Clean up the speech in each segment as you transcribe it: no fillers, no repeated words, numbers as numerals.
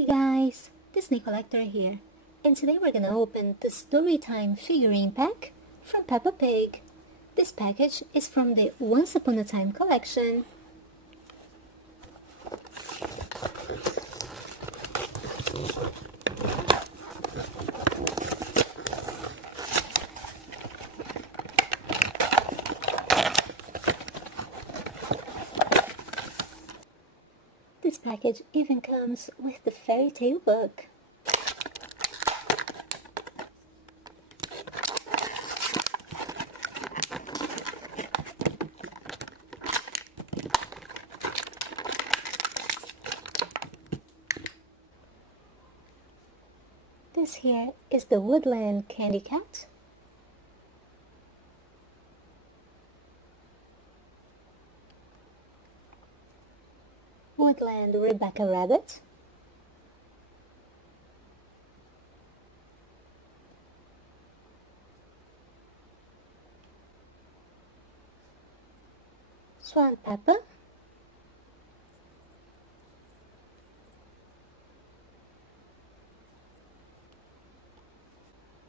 Hey guys, Disney Collector here, and today we're gonna open the Storytime figurine pack from Peppa Pig. This package is from the Once Upon a Time collection. This package even comes with the fairy tale book. This here is the Woodland Candy Cat. Woodland Rebecca Rabbit. Swan Peppa.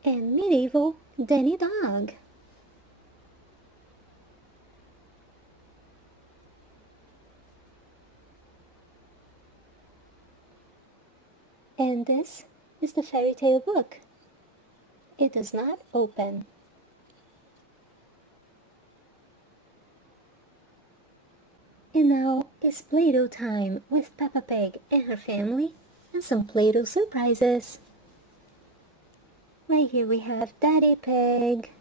And Medieval Danny Dog. And this is the fairy tale book. It does not open. And now it's Play-Doh time with Peppa Pig and her family and some Play-Doh surprises. Right here we have Daddy Pig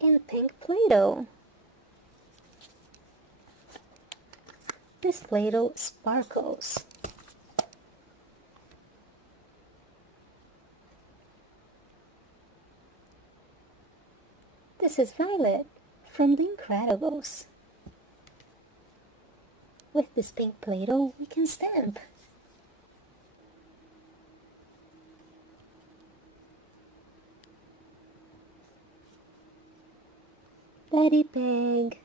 and pink Play-Doh. This Play-Doh sparkles. This is Violet from The Incredibles. With this pink Play-Doh we can stamp. Daddy Pig,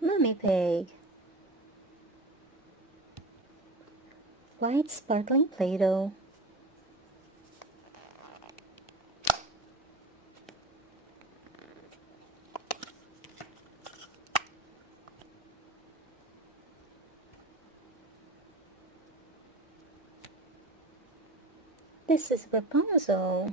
Mommy Pig, white sparkling Play-Doh, this is Rapunzel.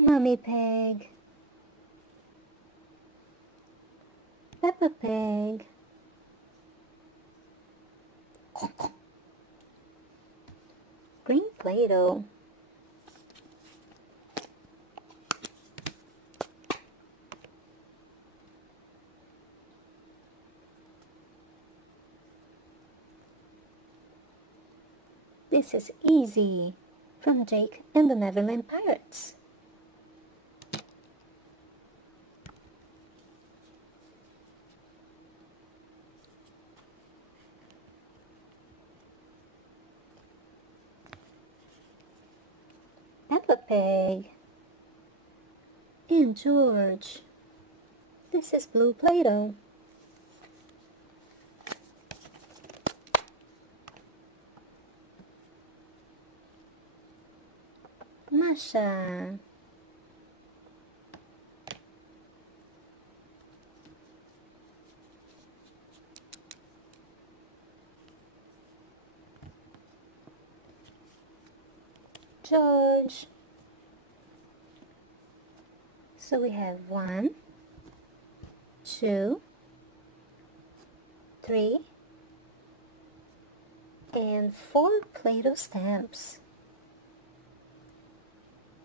Mommy Pig, Peppa Pig, green Play-Doh, this is Easy from Jake and the Neverland Pirates. Peppa Pig and George. This is blue Play-Doh. Masha. George. So we have 1, 2, 3, and 4 Play-Doh stamps.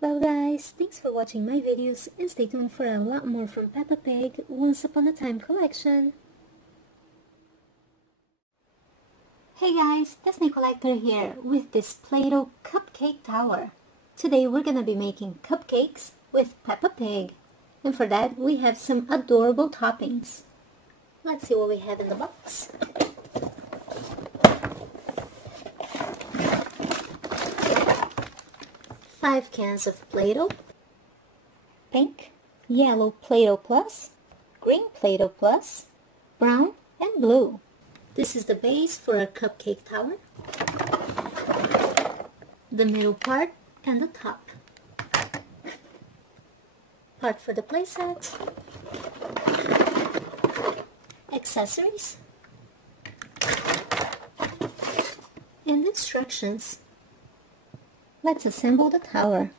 Well guys, thanks for watching my videos and stay tuned for a lot more from Peppa Pig Once Upon a Time collection. Hey guys, Disney Collector here with this Play-Doh Cupcake Tower. Today we're gonna be making cupcakes with Peppa Pig. And for that we have some adorable toppings. Let's see what we have in the box. 5 cans of Play-Doh, pink, yellow Play-Doh Plus, green Play-Doh Plus, brown, and blue. This is the base for a cupcake tower, the middle part and the top. Part for the playset, accessories, and instructions. Let's assemble the tower.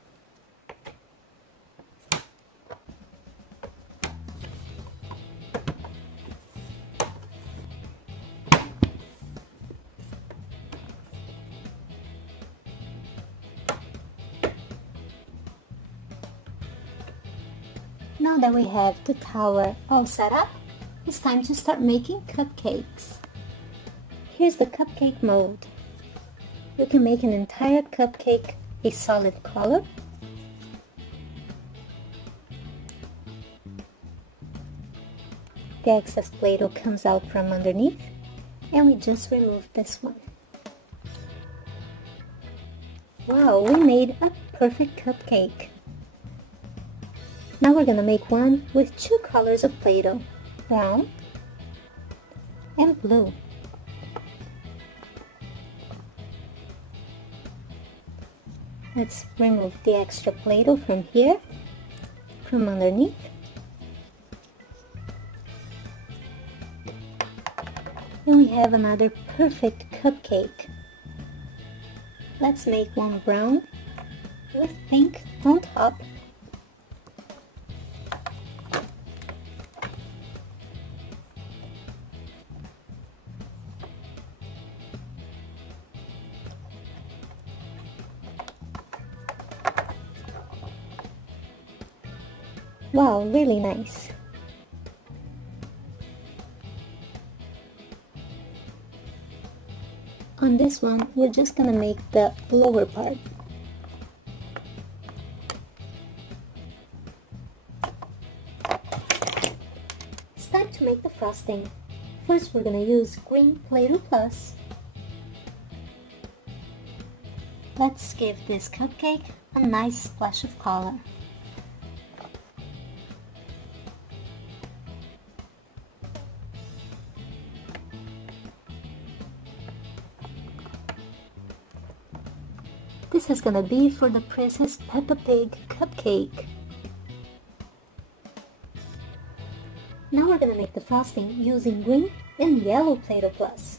Now that we have the tower all set up, it's time to start making cupcakes. Here's the cupcake mold. You can make an entire cupcake a solid color, the excess Play-Doh comes out from underneath, and we just remove this one. Wow, we made a perfect cupcake. Now we're gonna make one with 2 colors of Play-Doh, brown and blue. Let's remove the extra Play-Doh from here, from underneath. And we have another perfect cupcake. Let's make one brown with pink on top. Wow, really nice. On this one, we're just gonna make the lower part. It's time to make the frosting. First, we're gonna use green Play-Doh Plus. Let's give this cupcake a nice splash of color. This is gonna be for the Princess Peppa Pig cupcake. Now we're gonna make the frosting using green and yellow Play-Doh Plus.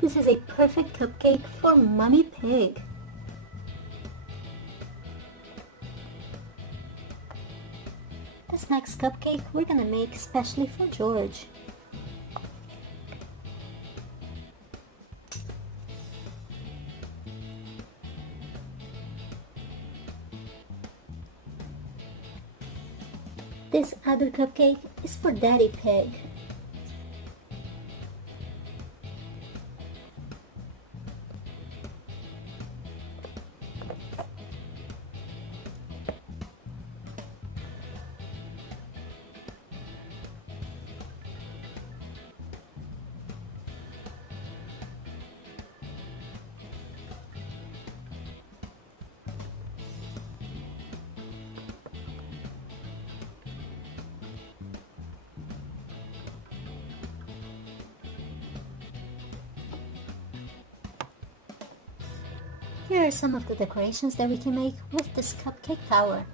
This is a perfect cupcake for Mommy Pig. This next cupcake we're gonna make especially for George. This other cupcake is for Daddy Pig. Here are some of the decorations that we can make with this cupcake tower.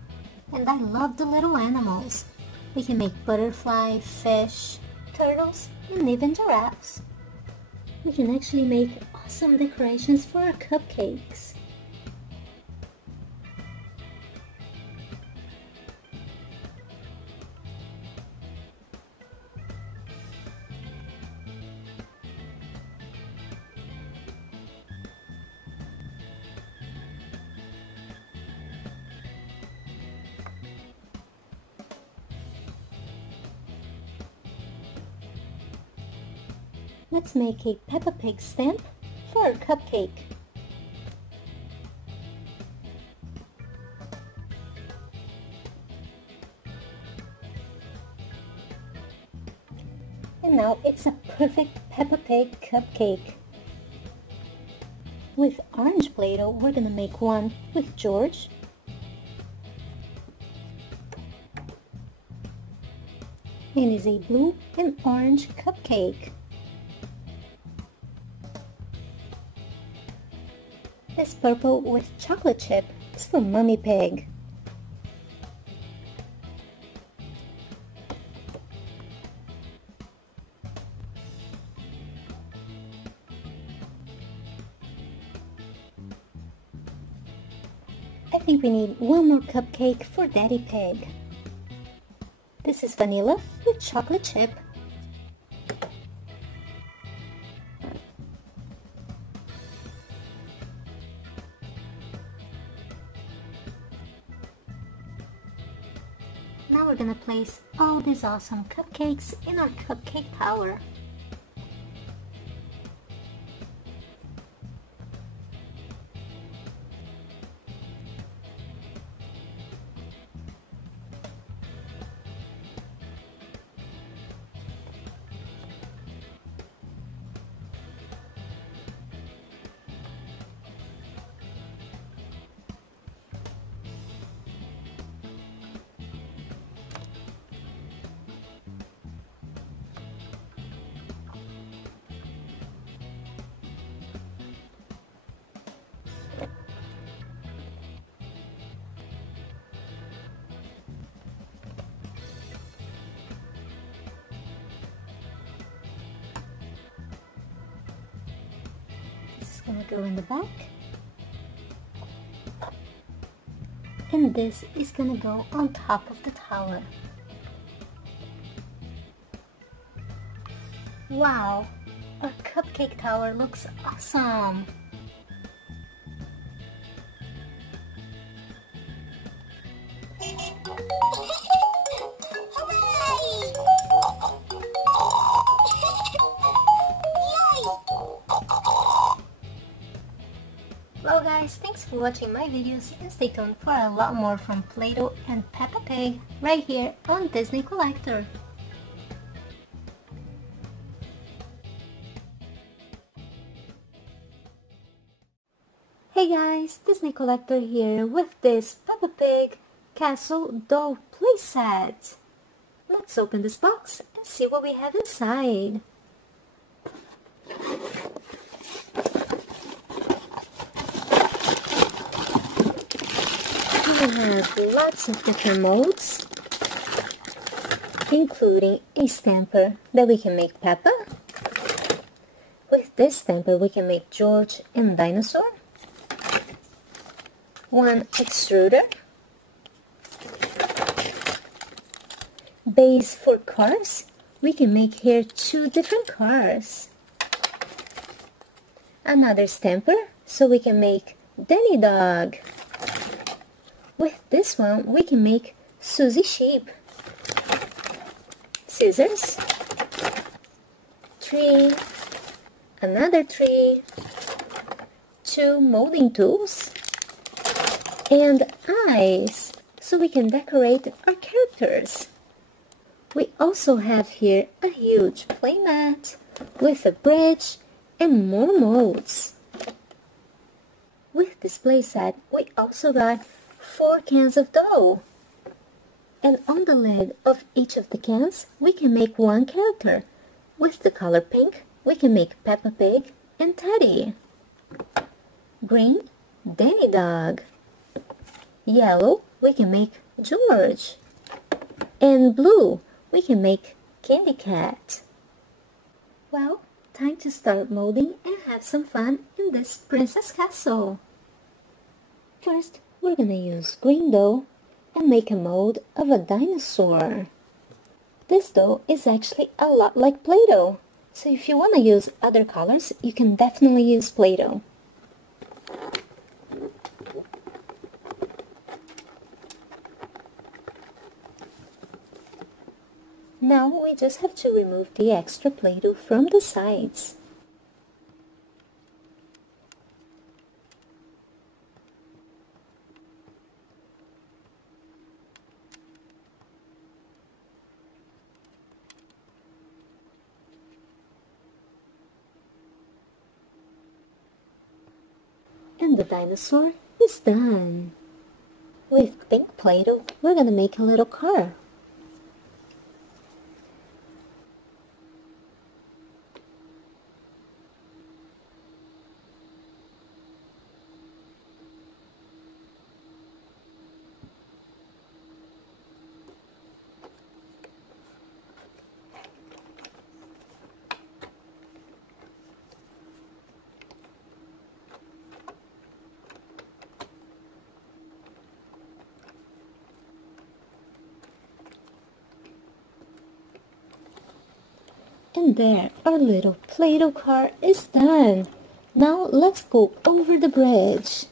And I love the little animals. We can make butterfly, fish, turtles, and even giraffes. We can actually make awesome decorations for our cupcakes. Let's make a Peppa Pig stamp for our cupcake. And now it's a perfect Peppa Pig cupcake. with orange Play-Doh, we're gonna make one with George. And is a blue and orange cupcake. This purple with chocolate chip is for Mummy Pig. I think we need one more cupcake for Daddy Pig. This is vanilla with chocolate chip. Now we're gonna place all these awesome cupcakes in our cupcake tower. Gonna go in the back, and this is gonna go on top of the tower. Wow, our cupcake tower looks awesome! Well guys, thanks for watching my videos and stay tuned for a lot more from Play-Doh and Peppa Pig right here on Disney Collector. Hey guys, Disney Collector here with this Peppa Pig Castle Doll playset. Let's open this box and see what we have inside. We have lots of different molds, including a stamper that we can make Peppa. With this stamper we can make George and Dinosaur. One extruder. Base for cars. We can make here 2 different cars. Another stamper so we can make Danny Dog. With this one, we can make Susie Sheep. Scissors, tree, another tree, 2 molding tools, and eyes, so we can decorate our characters. We also have here a huge playmat with a bridge and more molds. With this playset, we also got 4 cans of dough. And on the lid of each of the cans, we can make one character. With the color pink, we can make Peppa Pig and Teddy. Green, Danny Dog. Yellow, we can make George. And blue, we can make Candy Cat. Well, time to start molding and have some fun in this princess castle. First, we're gonna use green dough and make a mold of a dinosaur. This dough is actually a lot like Play-Doh, so if you want to use other colors, you can definitely use Play-Doh. Now we just have to remove the extra Play-Doh from the sides. dinosaur is done. With pink Play-Doh, we're gonna make a little car. And there, our little Play-Doh car is done. Now let's go over the bridge.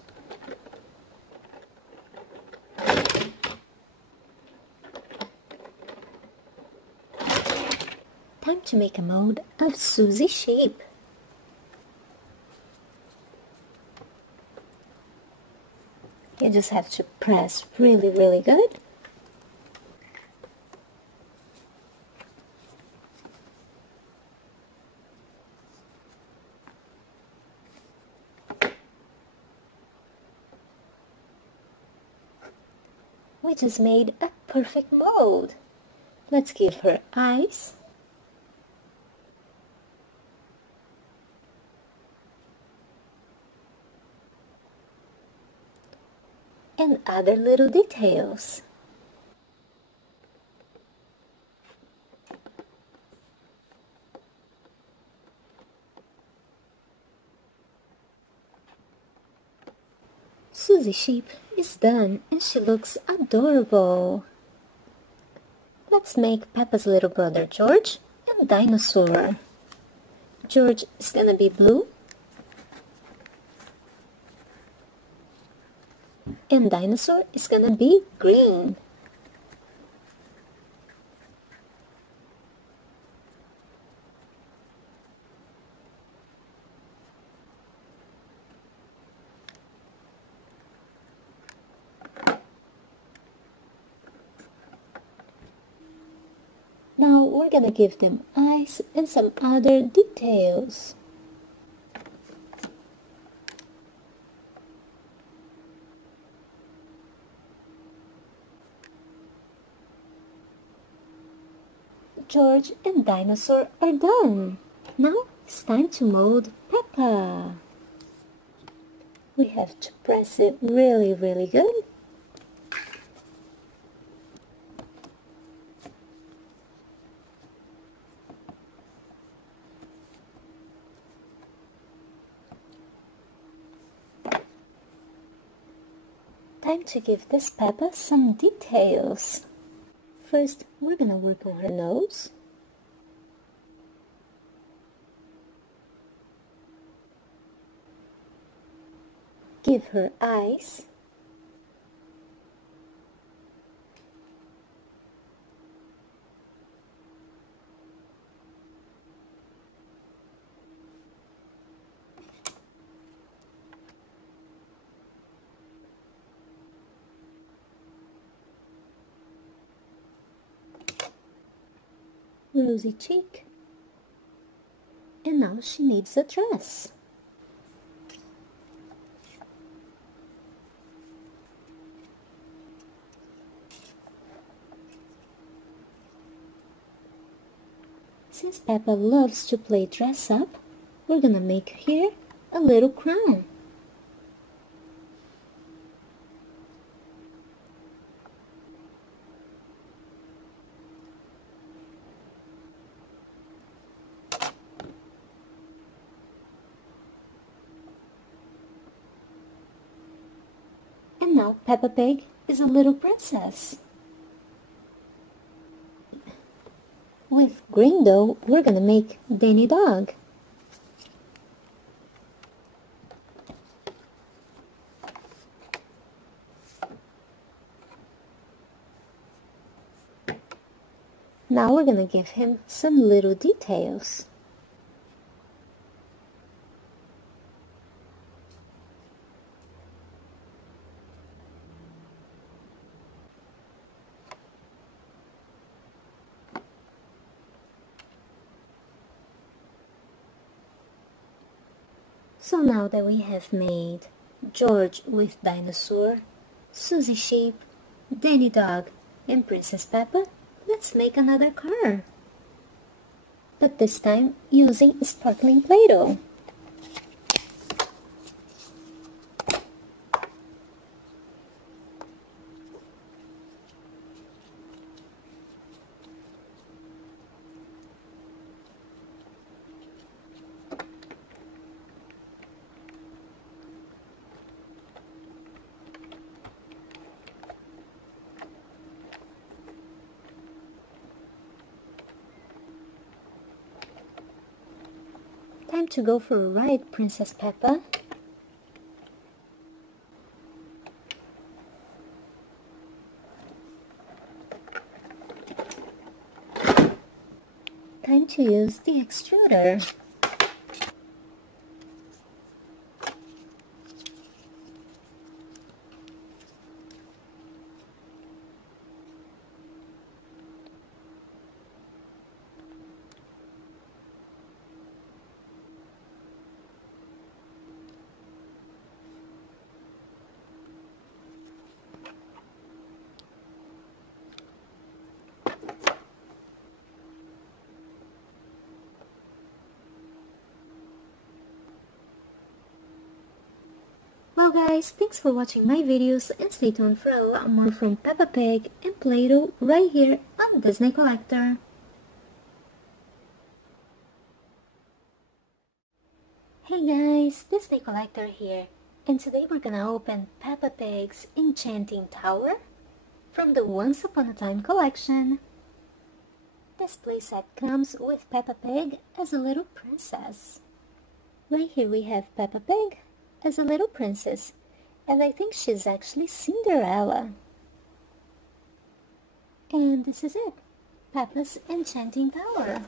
Time to make a mold of Susie's shape. You just have to press really good. We just made a perfect mold. Let's give her eyes. And other little details. Susie's shape is done and she looks adorable. Let's make Peppa's little brother George and Dinosaur. George is gonna be blue and Dinosaur is gonna be green. Now we're gonna give them eyes and some other details. George and Dinosaur are done. Now it's time to mold Peppa. We have to press it really good. Time to give this Peppa some details. First, we're gonna work on her nose. Give her eyes. Rosy cheek. And now she needs a dress. Since Peppa loves to play dress up, we're gonna make here a little crown. And now Peppa Pig is a little princess. With green dough, we're gonna make Danny Dog. Now we're gonna give him some little details. So now that we have made George with dinosaur, Susie sheep, Danny dog, and Princess Peppa, let's make another car. But this time using sparkling Play-Doh. Time to go for a ride, Princess Peppa. Time to use the extruder. Well guys, thanks for watching my videos and stay tuned for a lot more from Peppa Pig and Play-Doh right here on Disney Collector. Hey guys, Disney Collector here, and today we're gonna open Peppa Pig's Enchanting Tower from the Once Upon a Time collection. This playset comes with Peppa Pig as a little princess. Right here we have Peppa Pig as a little princess, and I think she's actually Cinderella. And this is it, Peppa's Enchanting Tower.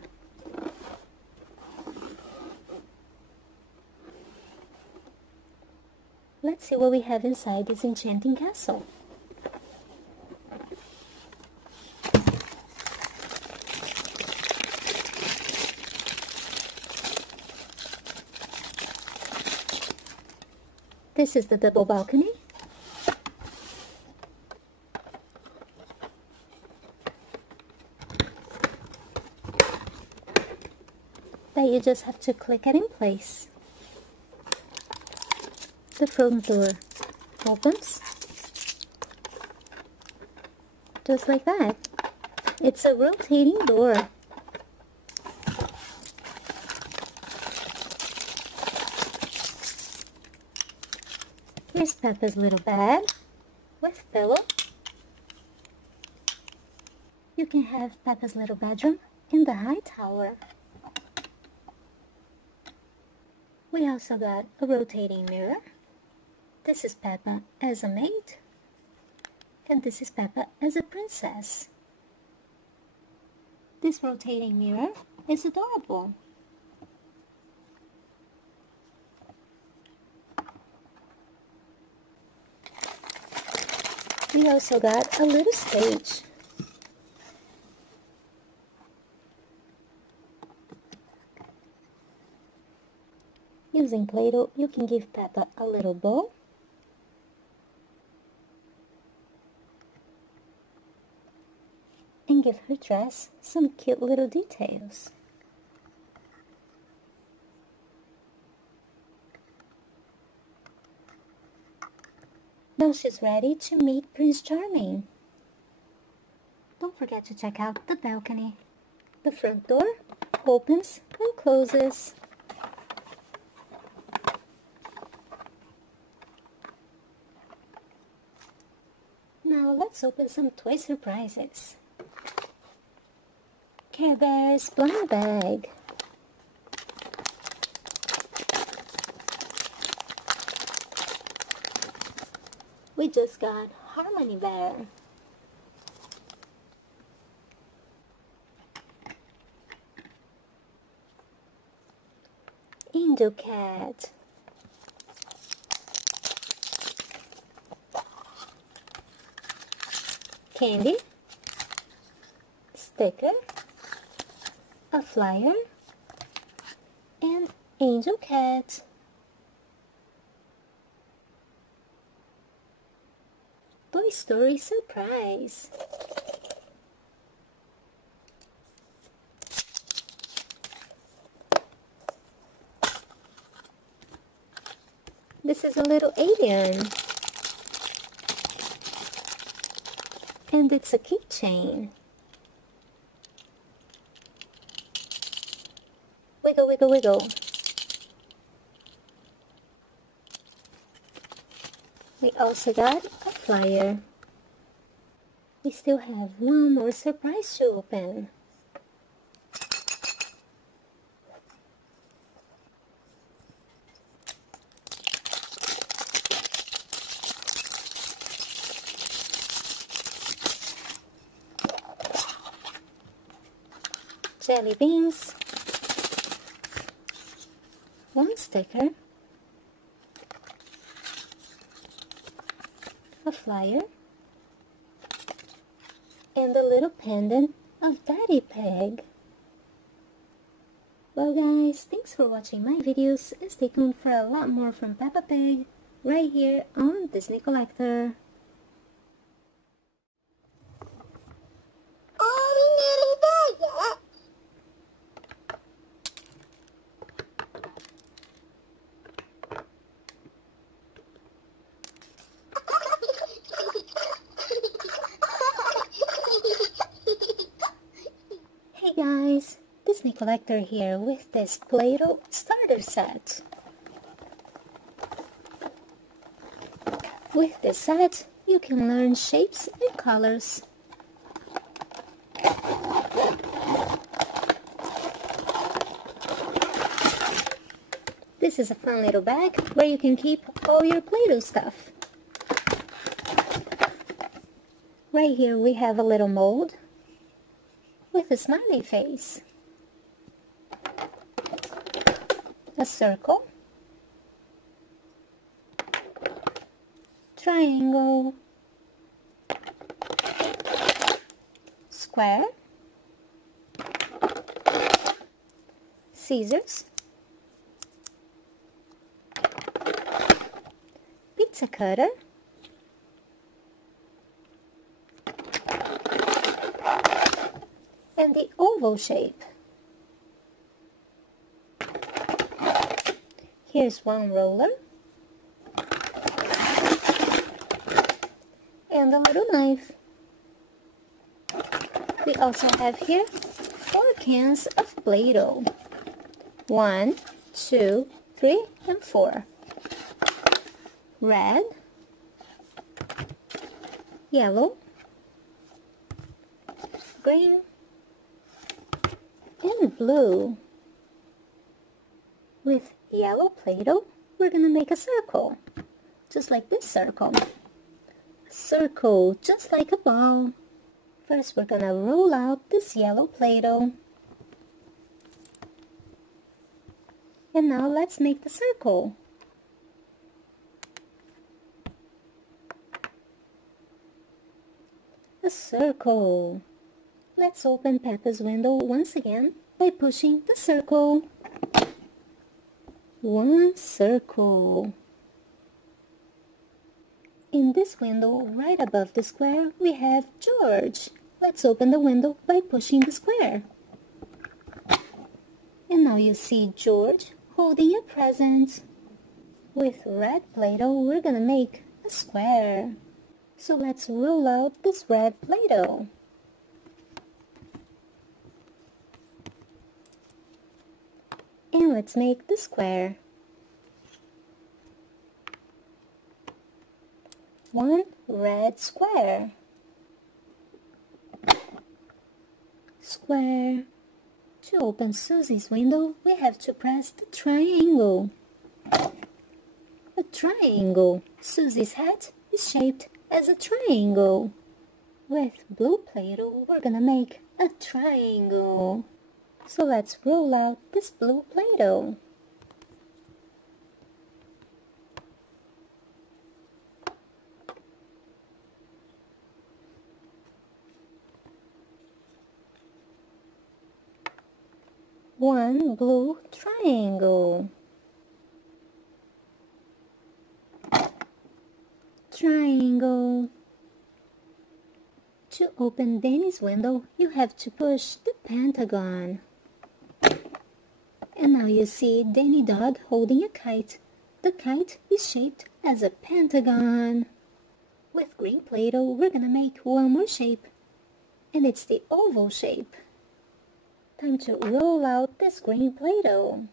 Let's see what we have inside this enchanting castle. This is the double balcony. That you just have to click it in place. The front door opens just like that. It's a rotating door. Here's Peppa's little bed with pillow. You can have Peppa's little bedroom in the high tower. We also got a rotating mirror. This is Peppa as a maid, and this is Peppa as a princess. This rotating mirror is adorable. We also got a little stage. Using Play-Doh, you can give Peppa a little bow. And give her dress some cute little details. Now she's ready to meet Prince Charming. Don't forget to check out the balcony. The front door opens and closes. Now let's open some toy surprises. Care Bear's blind bag. We just got Harmony Bear. Angel Cat. Candy. Sticker. A flyer. And Angel Cat. Toy Story surprise. This is a little alien. And it's a keychain. Wiggle, wiggle, wiggle. We also got a flyer. We still have one more surprise to open. Jelly beans, one sticker, a flyer, and a little pendant of Daddy Pig. Well guys, thanks for watching my videos and stay tuned for a lot more from Peppa Pig right here on Disney Collector. Hey guys, Disney Collector here with this Play-Doh starter set. With this set, you can learn shapes and colors. This is a fun little bag where you can keep all your Play-Doh stuff. Right here we have a little mold with a smiley face, a circle, triangle, square, scissors, pizza cutter, and the oval shape. Here's one roller and a little knife. We also have here 4 cans of Play-Doh. 1, 2, 3, and 4. Red, yellow, green, and blue. With yellow Play-Doh, we're gonna make a circle, just like this circle. A circle, just like a ball. First, we're gonna roll out this yellow Play-Doh. And now let's make the circle. A circle. Let's open Peppa's window once again by pushing the circle. One circle. In this window, right above the square, we have George. Let's open the window by pushing the square. And now you see George holding a present. With red Play-Doh, we're gonna make a square. So let's roll out this red Play-Doh. And let's make the square. One red square. Square. To open Susie's window, we have to press the triangle. A triangle. Susie's hat is shaped as a triangle. With blue Play-Doh, we're gonna make a triangle. So let's roll out this blue Play-Doh. One blue triangle. Triangle. To open Danny's window, you have to push the pentagon. And now you see Danny Dog holding a kite. The kite is shaped as a pentagon. With green Play-Doh, we're gonna make one more shape. And it's the oval shape. Time to roll out this green Play-Doh.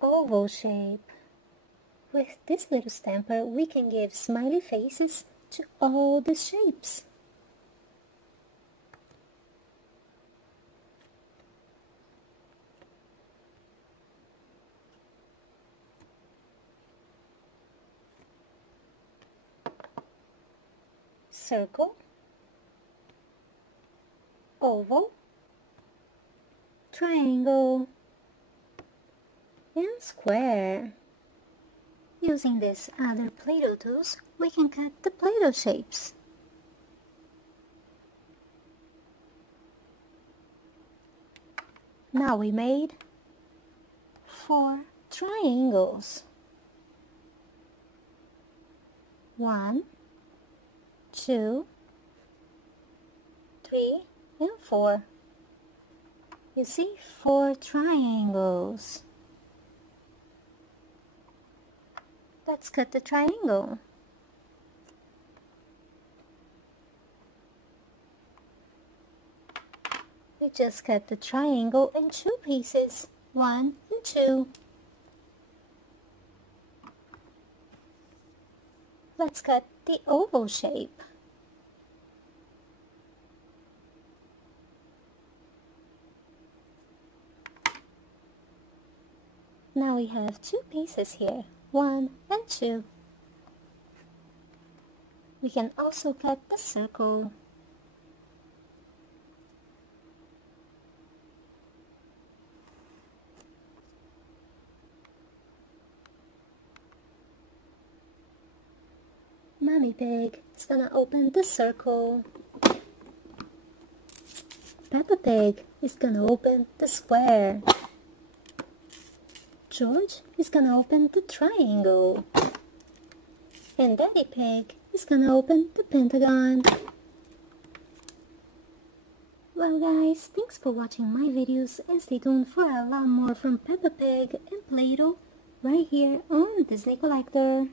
Oval shape. With this little stamper, we can give smiley faces to all the shapes. Circle, oval, triangle, and square. Using these other Play-Doh tools, we can cut the Play-Doh shapes. Now we made 4 triangles. 1, 2, 3, and 4. You see, 4 triangles. Let's cut the triangle. We just cut the triangle in 2 pieces, 1 and 2. Let's cut the oval shape. Now we have 2 pieces here, 1 and 2. We can also cut the circle. Mommy Pig is gonna open the circle. Peppa Pig is gonna open the square. George is gonna open the triangle. And Daddy Pig is gonna open the pentagon. Well guys, thanks for watching my videos and stay tuned for a lot more from Peppa Pig and Play-Doh right here on Disney Collector.